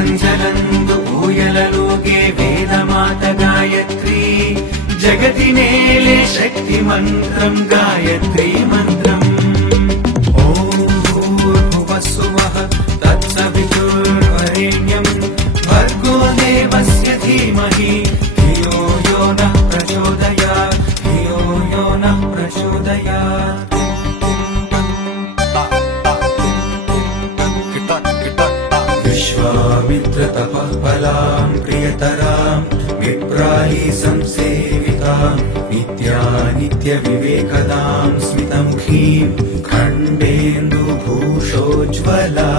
త్రిసంజలందు ఊయలలోగే వేదమాత గాయత్రి జగతి నేలే శక్తి మంత్రం గాయత్రి మంత్రం ఓం భూర్భువస్సువః తత్సవితుర్వరేణ్యం భర్గో దేవస్య ధీమహి ధియో యో నః ప్రచోదయాత్ ధియో యో నః ప్రచోదయాత్ विश्वामित्रतपःफलां प्रियतरां विप्राहि संसेवितां नित्यानित्यविवेकदां स्मितमुखीं खण्डेन्दुभूषोज्ज्वलां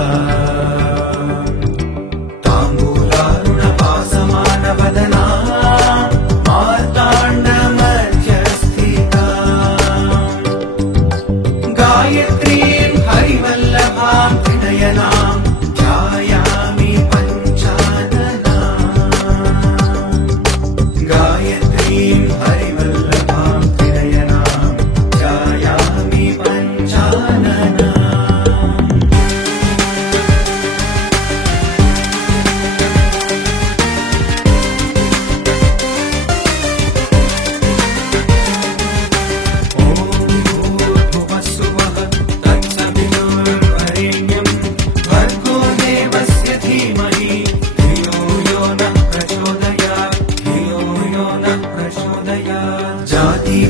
ताम्बूलारुणपासमानवदनां मार्ताण्डमध्यस्थितां गायत्रीं हरिवल्लभां त्रिनयनां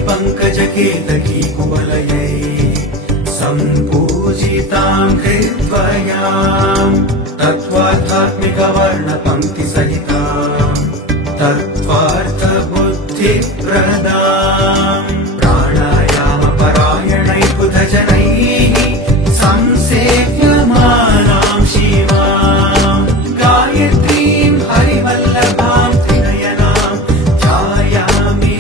पंकजकेतकी कुवलयै सम्पूजितां हृद्वयां तत्त्वात्मिकवर्णपङ्क्तिसहितां तत्त्वार्थबुद्धिप्रदां प्राणायामपरायणैर्बुधजनैः संसेव्यमानां शिवां गायत्रीं हरिवल्लभां त्रिनयनां ध्यायामि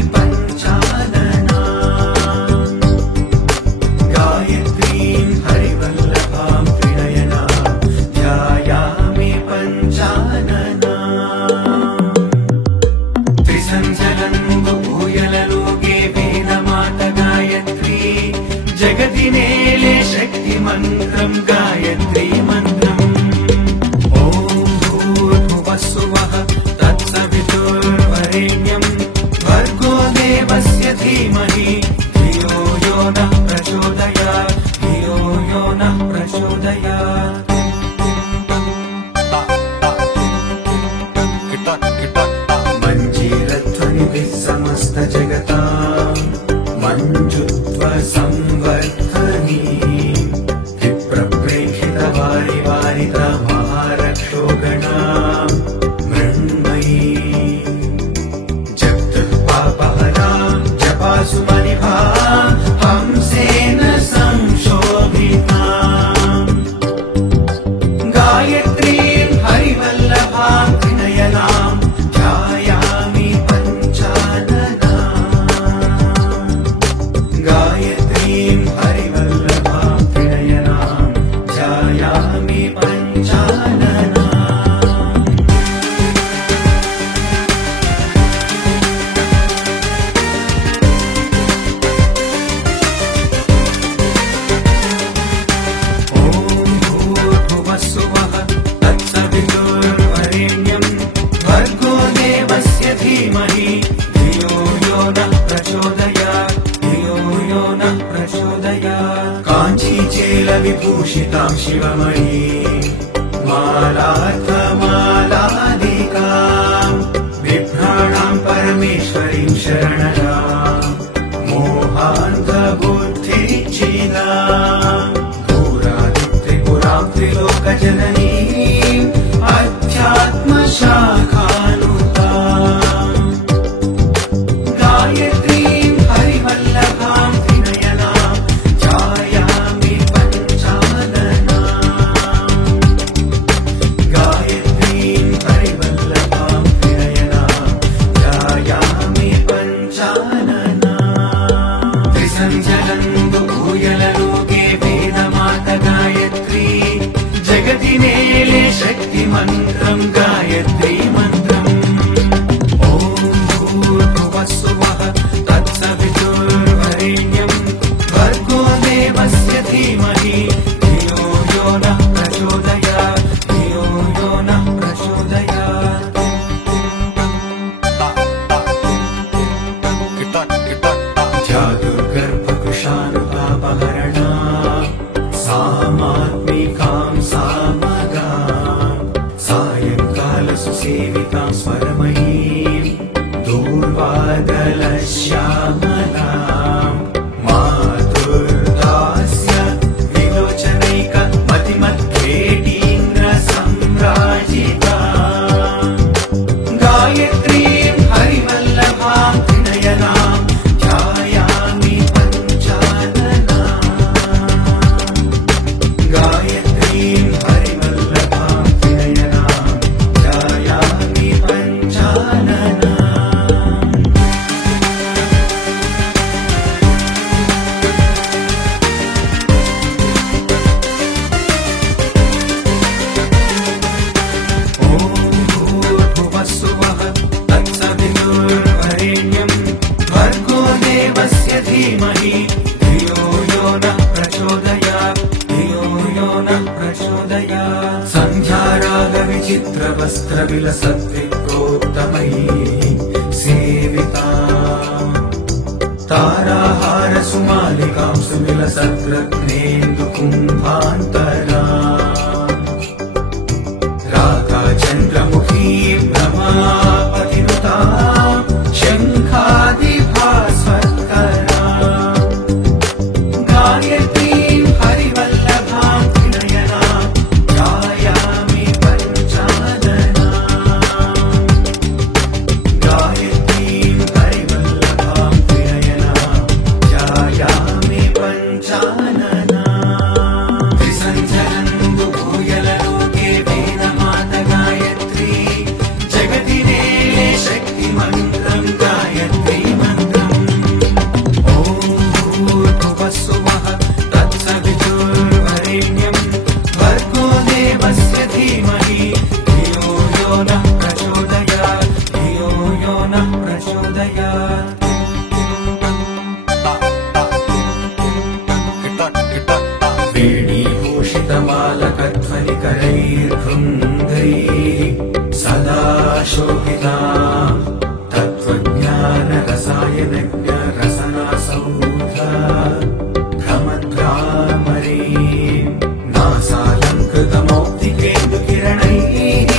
जगति नेले शक्ति मंत्रम गायत्री मंत्रम ओम भूर्भुवस्सुवः तत्सवितुर्वरेण्यं भर्गो देवस्य धीमहि धियो यो नः प्रचोदयात् धियो यो नः प्रचोदयात् मञ्जीरध्वनिभिः समस्तजगतां मञ्जुत्वसंवर्धनी विप्रप्रेक्षितवारिवारिता महारक्षोगणां मृण्मयी जगत्पापहरां जपासुमनिभां हंसेन संशोभितां गायत्रीं हरिवल्लभां त्रिनयनां ध्यायामि गायत्रीं हरिवल्लभां त्रिनयनां ध्यायामि पञ्चाननाम् ॐ भूर्भुवस्सुवः तत्सवितुर्वरेण्यं भर्गो देवस्य धीमहि धियो यो नः प्रचोदयात् काञ्चीचेलविभूषितां शिवमयी मालार्थमालादिकां बिभ्राणां परमेश्वरीं शरणदां मोहान्धबुद्धिच्छिदां घोरादित्रिपुरां त्रिलोकजननीं अध्यात्मशाखानुतां गायत्रीं हरिवल्लभां त्रिनयनां ध्यायामि गायत्रीं हरिवल्लभां त्रिनयनां ध्यायामि पञ्चाननाम् त्रिसंजलन्दु ऊयललोके वेदमात गायत्री जगति नेले शक्ति मंत्रं गायत्री मंत्रम् ॐ भूर्भुवस्सुवः तत्सवितुर्वरेण्यं भर्गो देवस्य धीमहि धियो यो नः प्रचोदयात् धियो यो नः प्रचोदयात् सन्ध्यारागविचित्रवस्त्रविलसद्विप्रोत्तमैः सेविता ताराहारसुमालिकां सुविलसद्रत्नेन्दुकुम्भान्तरा रागाचन्द्रमुखी भ्रमापतिनुता शङ्खादिभास्वत्करा गायत्रीं हरिवल्लभां त्रिनयना ध्यायामि पञ्चानना गायत्रीं हरिवल्लभां त्रिनयना ध्यायामि पञ्चानना त्रिसन्ध्यनन्दुभूयललोके वेदमात गायत्री जगति नेले शक्तिमन्त्रं गायत्री मन्त्रम् ॐ भूर्भुवस्सुवः तत्सवितुर्वरेण्यं भर्गो देवस्य धीमहि धियो यो नः प्रचोदयात् धियो यो नः प्रचोदयात् वेणीभूषितमालकध्वनिकरैर्भृङ्गैः सदा शोभिता तत्त्वज्ञानरसायनज्ञरसनासौधा भ्रमद्भ्रामरी नासालङ्कृतमौक्तिकेन्दुकिरणैः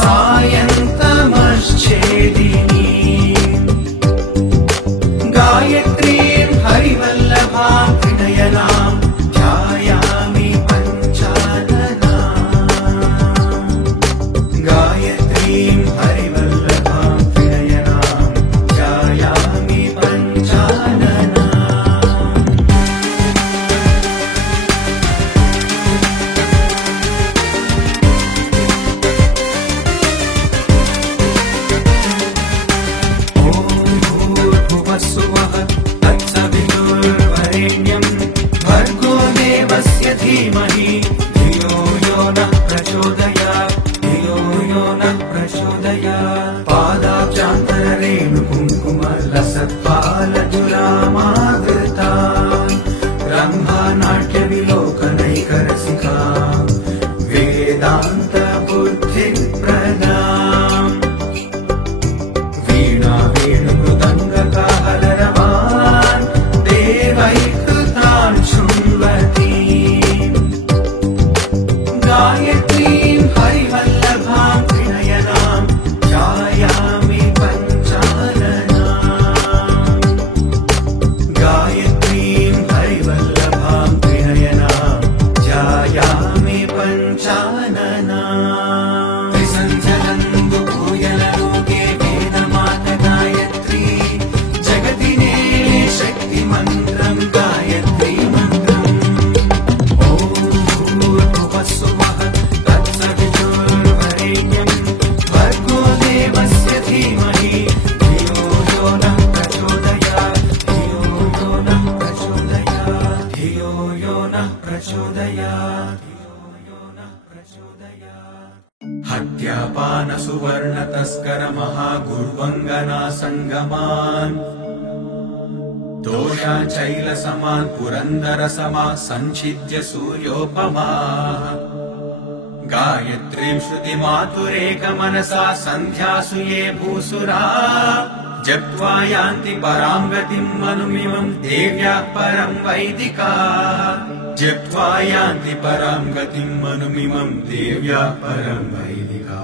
सायन्तमश्चेदिनी गायत्रीं हरिवल्लभां त्रिनयनां ध्यायामि पञ्चानना गायत्रीं हरिवल्लभां त्रिनयनां ध्यायामि पञ्चानना ॐ भूर्भुवस्सुवः तत्सवितुर्वरेण्यं भर्गो देवस्य धीमहि धियो यो नः प्रचोदयात् धियो यो नः प्रचोदयात् पादाब्जान्तररेणुकुङ्कुमलसत्पालजुलामावृता रम्भानाट्यविलोकनैकरसिका वेदान्तबुद्धिप्रदाम् वीणा वेणुमृदङ्गकाहलरवान् देवैकृतां शृण्वती गायत्रीं हरिवल्लभां त्रिनयनां ध्यायामि पञ्चानना गायत्रीं हरिवल्लभां त्रिनयनां ध्यायामि पञ्चानना त्रिसन्ध्यनन्दुभूयललोके वेदमात गायत्री जगति नेले शक्तिमन्त्रं गायत्री मन्त्रम् ॐ भूर्भुवस्सुवः तत्सवितुर्वरेण्यं भर्गो देवस्य धीमहि धियो यो नः प्रचोदयात् धियो यो नः प्रचोदयात् धियो यो नः प्रचोदयात् धियो यो नः प्रचोदयात् हत्यापानसुवर्णतस्करमहागुर्वङ्गनासङ्गमान् दोषाचैलसमान् पुरन्दरसमा सञ्छिद्य सूर्योपमा गायत्रीं श्रुतिमातुरेकमनसा सन्ध्यासु ये भूसुरा जप्त्वा यान्ति परां गतिम् मनुमिमं देव्याः परं वैदिका जप्त्वा यान्ति परां गतिम् मनुमिमं देव्याः परं वैदिका